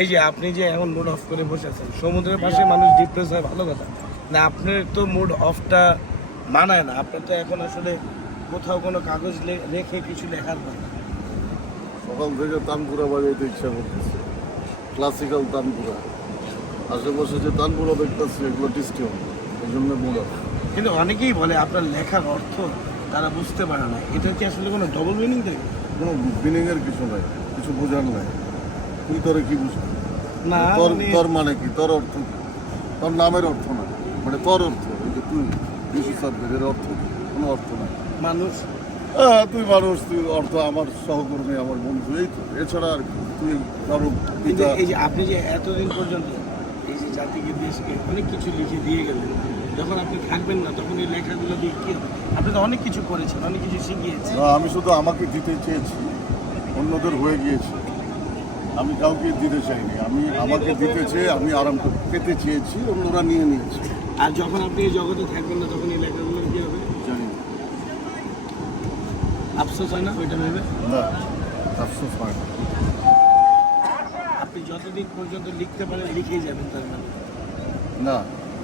এই যে আপনি যে এখন মুড অফ করে বসে আছেন, সমুদ্রের পাশে মানুষ ডিপ্রেস হয়, ভালো কথা না, আপনার তো মুড অফটা মানায় না। আপনার তো এখন আসলে কোথাও কোনো কাগজ রেখে কিছু লেখার কথা। সকাল থেকে তানপুরা বাজাইতে ইচ্ছা করতেছে, ক্লাসিক্যাল তানপুরা। আশেপাশে যে তানপুরা দেখতেছি এগুলো ডিস্টিউ, এই জন্য মনে হয়। কিন্তু অনেকেই বলে আপনার লেখার অর্থ তারা বুঝতে পারে না, এটা কি আসলে কোনো ডবল মিনিং থাকে? কোনো মিনিংয়ের কিছু নাই, কিছু বোঝার নাই। তুই তোরে কি বুঝবি? না তোর তোর মানে কি? তোর অর্থ কি? তোর নামের অর্থ না, মানে তোর অর্থ। এই যে তুই বিশু সাব্বিরের অর্থ কি? কোনো অর্থ নাই। মানুষ তুই মানুষ, তুই অর্থ আমার সহকর্মী, আমার বন্ধু, এই তো। এছাড়া আর কি? তুই কারো কিন্তু এই যে আপনি যে এতদিন পর্যন্ত এই যে জাতিকে দেশকে অনেক কিছু লিখে দিয়ে গেলেন, যখন আপনি থাকবেন না তখন এই লেখাগুলো দিয়ে কি হবে? আপনি তো অনেক কিছু করেছেন, অনেক কিছু শিখিয়েছেন। না, আমি শুধু আমাকে দিতে চেয়েছি, অন্যদের হয়ে গিয়েছে। আমি কাউকে দিতে চাইনি, আমি আমাকে দিতে চেয়ে আমি আরামটা পেতে চেয়েছি, অন্যরা নিয়ে নিয়েছে। আর যখন আপনি এই জগতে থাকবেন না তখন এই লেখাগুলো কি হবে? জানি না। আফসোস হয় না ওইটা ভেবে? না, আফসোস হয় না। আপনি যতদিন পর্যন্ত লিখতে পারেন লিখেই যাবেন তার মানে? না,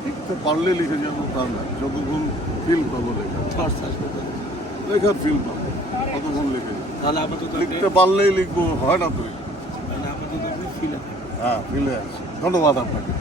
লিখতে পারলে লিখে যাবো তা না, যতক্ষণ ফিল পাবো লেখা, থটস আসবে তো। লেখার ফিল পাবো ততক্ষণ লিখে যাবো। তাহলে আপাতত লিখতে পারলেই লিখবো, হয় না তো? মানে আপাতত আপনি ফিল হ্যাঁ, ফিলে আছে। ধন্যবাদ আপনাকে।